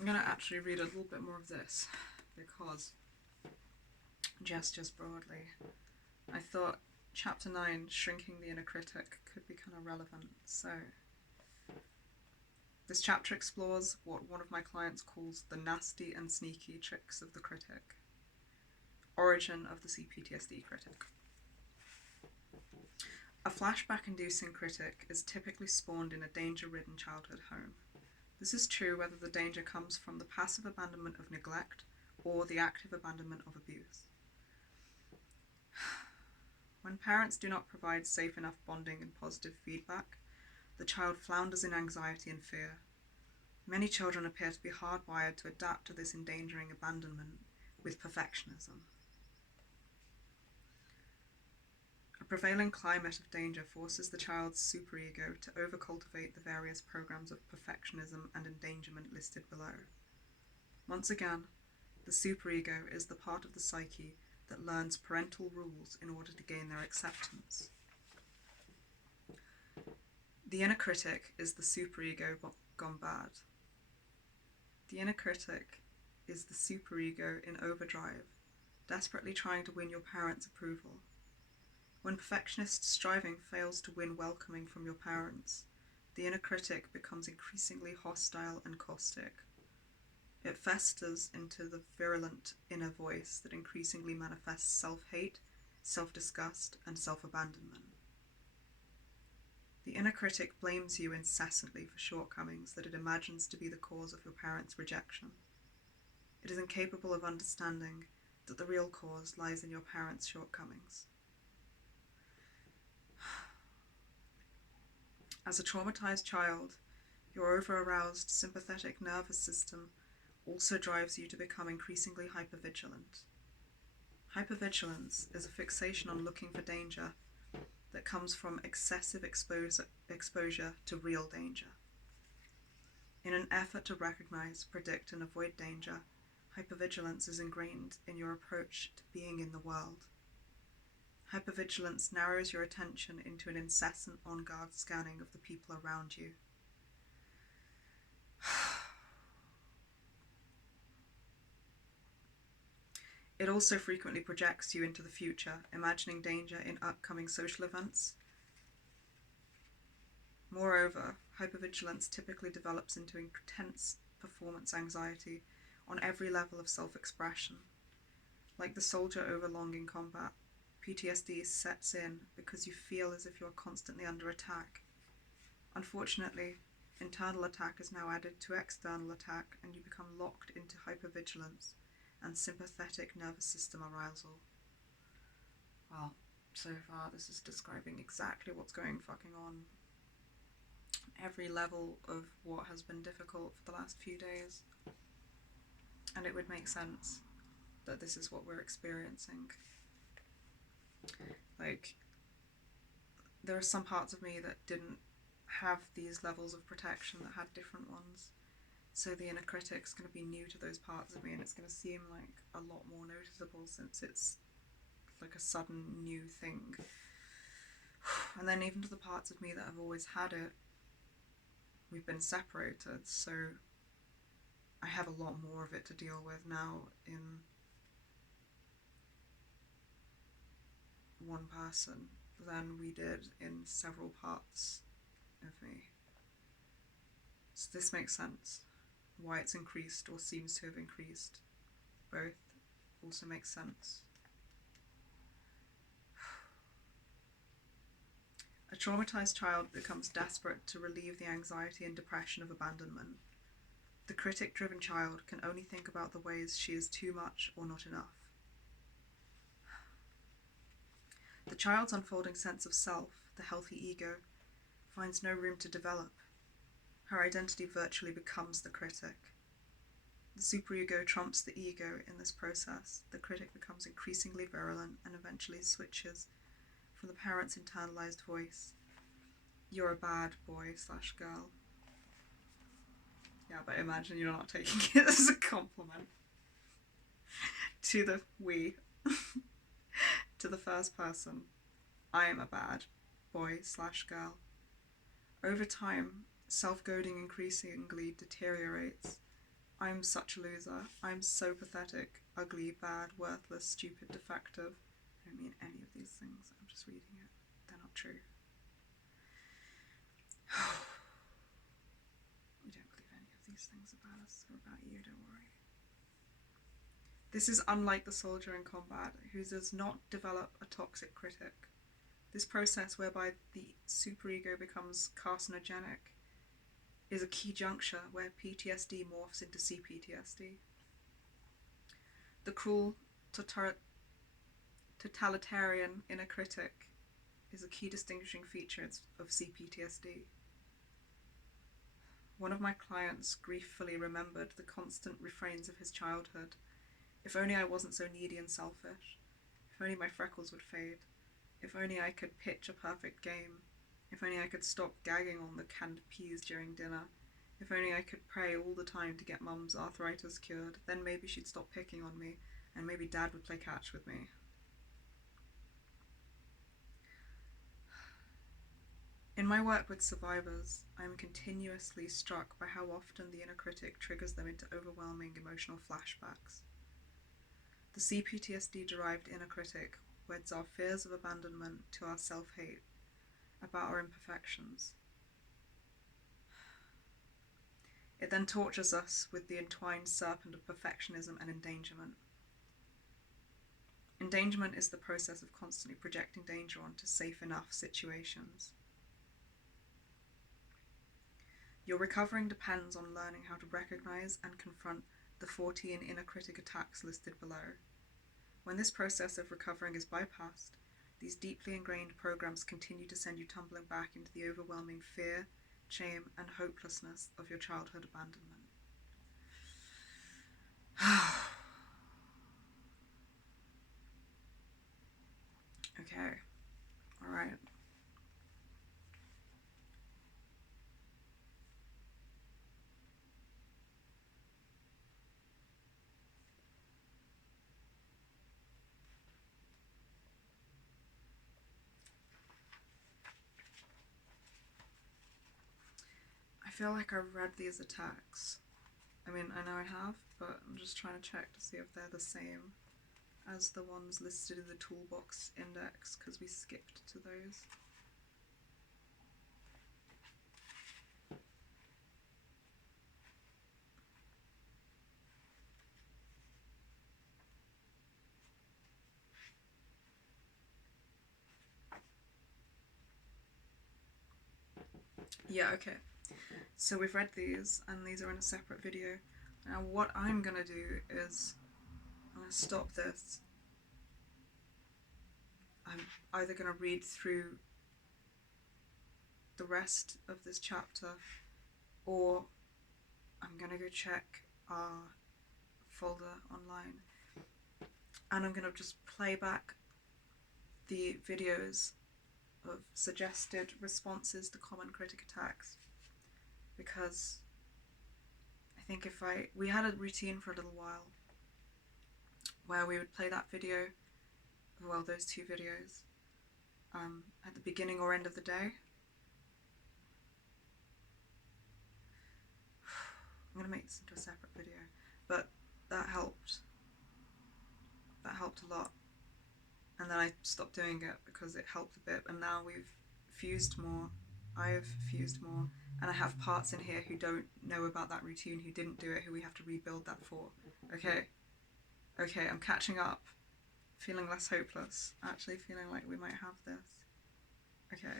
I'm going to actually read a little bit more of this because just broadly, I thought chapter 9, Shrinking the Inner Critic, could be kind of relevant. So this chapter explores what one of my clients calls the nasty and sneaky tricks of the critic. Origin of the C-ptsd critic. A flashback-inducing critic is typically spawned in a danger-ridden childhood home. This is true whether the danger comes from the passive abandonment of neglect or the active abandonment of abuse. When parents do not provide safe enough bonding and positive feedback, the child flounders in anxiety and fear. Many children appear to be hardwired to adapt to this endangering abandonment with perfectionism. A prevailing climate of danger forces the child's superego to overcultivate the various programs of perfectionism and endangerment listed below. Once again, the superego is the part of the psyche that learns parental rules in order to gain their acceptance. The inner critic is the superego gone bad. The inner critic is the superego in overdrive, desperately trying to win your parents' approval. When perfectionist striving fails to win welcoming from your parents, the inner critic becomes increasingly hostile and caustic. It festers into the virulent inner voice that increasingly manifests self-hate, self-disgust, and self-abandonment. The inner critic blames you incessantly for shortcomings that it imagines to be the cause of your parents' rejection. It is incapable of understanding that the real cause lies in your parents' shortcomings. As a traumatized child, your over-aroused sympathetic nervous system also drives you to become increasingly hypervigilant. Hypervigilance is a fixation on looking for danger that comes from excessive exposure to real danger. In an effort to recognize, predict, and avoid danger, hypervigilance is ingrained in your approach to being in the world. Hypervigilance narrows your attention into an incessant on-guard scanning of the people around you. It also frequently projects you into the future, imagining danger in upcoming social events. Moreover, hypervigilance typically develops into intense performance anxiety on every level of self-expression. Like the soldier overlong in combat, PTSD sets in because you feel as if you are constantly under attack. Unfortunately, internal attack is now added to external attack, and you become locked into hypervigilance and sympathetic nervous system arousal. Well, so far this is describing exactly what's going fucking on. Every level of what has been difficult for the last few days. And it would make sense that this is what we're experiencing. Like, there are some parts of me that didn't have these levels of protection, that had different ones. So the inner critic's going to be new to those parts of me, and it's going to seem like a lot more noticeable since it's like a sudden new thing. And then even to the parts of me that have always had it, we've been separated, so I have a lot more of it to deal with now in one person than we did in several parts of me. So this makes sense. Why it's increased or seems to have increased. Both also makes sense. A traumatized child becomes desperate to relieve the anxiety and depression of abandonment. The critic-driven child can only think about the ways she is too much or not enough. The child's unfolding sense of self, the healthy ego, finds no room to develop. Her identity virtually becomes the critic. The superego trumps the ego in this process. The critic becomes increasingly virulent and eventually switches from the parent's internalized voice, "You're a bad boy/girl." Yeah, but imagine you're not taking it as a compliment. To the we. To the first person, "I am a bad boy/girl." Over time, self-goading increasingly deteriorates I'm such a loser. I'm so pathetic, ugly, bad, worthless, stupid, defective. I don't mean any of these things. I'm just reading it. They're not true. We don't believe any of these things about us or about you, don't worry. This is unlike the soldier in combat, who does not develop a toxic critic. This process whereby the superego becomes carcinogenic is a key juncture where PTSD morphs into C-ptsd. The cruel, totalitarian inner critic is a key distinguishing feature of C-ptsd. One of my clients grieffully remembered the constant refrains of his childhood. If only I wasn't so needy and selfish. If only my freckles would fade. If only I could pitch a perfect game. If only I could stop gagging on the canned peas during dinner. If only I could pray all the time to get Mum's arthritis cured, then maybe she'd stop picking on me, and maybe Dad would play catch with me. In my work with survivors, I am continuously struck by how often the inner critic triggers them into overwhelming emotional flashbacks. The C-ptsd-derived inner critic weds our fears of abandonment to our self-hate about our imperfections. It then tortures us with the entwined serpent of perfectionism and endangerment. Endangerment is the process of constantly projecting danger onto safe enough situations. Your recovering depends on learning how to recognize and confront the 14 inner critic attacks listed below. When this process of recovering is bypassed, these deeply ingrained programs continue to send you tumbling back into the overwhelming fear, shame, and hopelessness of your childhood abandonment. Okay, alright. I feel like I've read these attacks. I mean, I know I have, but I'm just trying to check to see if they're the same as the ones listed in the toolbox index, because we skipped to those. Yeah, okay. So we've read these, and these are in a separate video. Now what I'm gonna do is, I'm gonna stop this. I'm either gonna read through the rest of this chapter, or I'm gonna go check our folder online, and I'm gonna just play back the videos of suggested responses to common critic attacks, because I think we had a routine for a little while where we would play that video, well, those two videos, at the beginning or end of the day. I'm gonna make this into a separate video, but that helped a lot, and then I stopped doing it because it helped a bit, and now we've fused more. I've fused more, and I have parts in here who don't know about that routine, who didn't do it, who we have to rebuild that for. Okay, I'm catching up, feeling less hopeless, actually feeling like we might have this. Okay.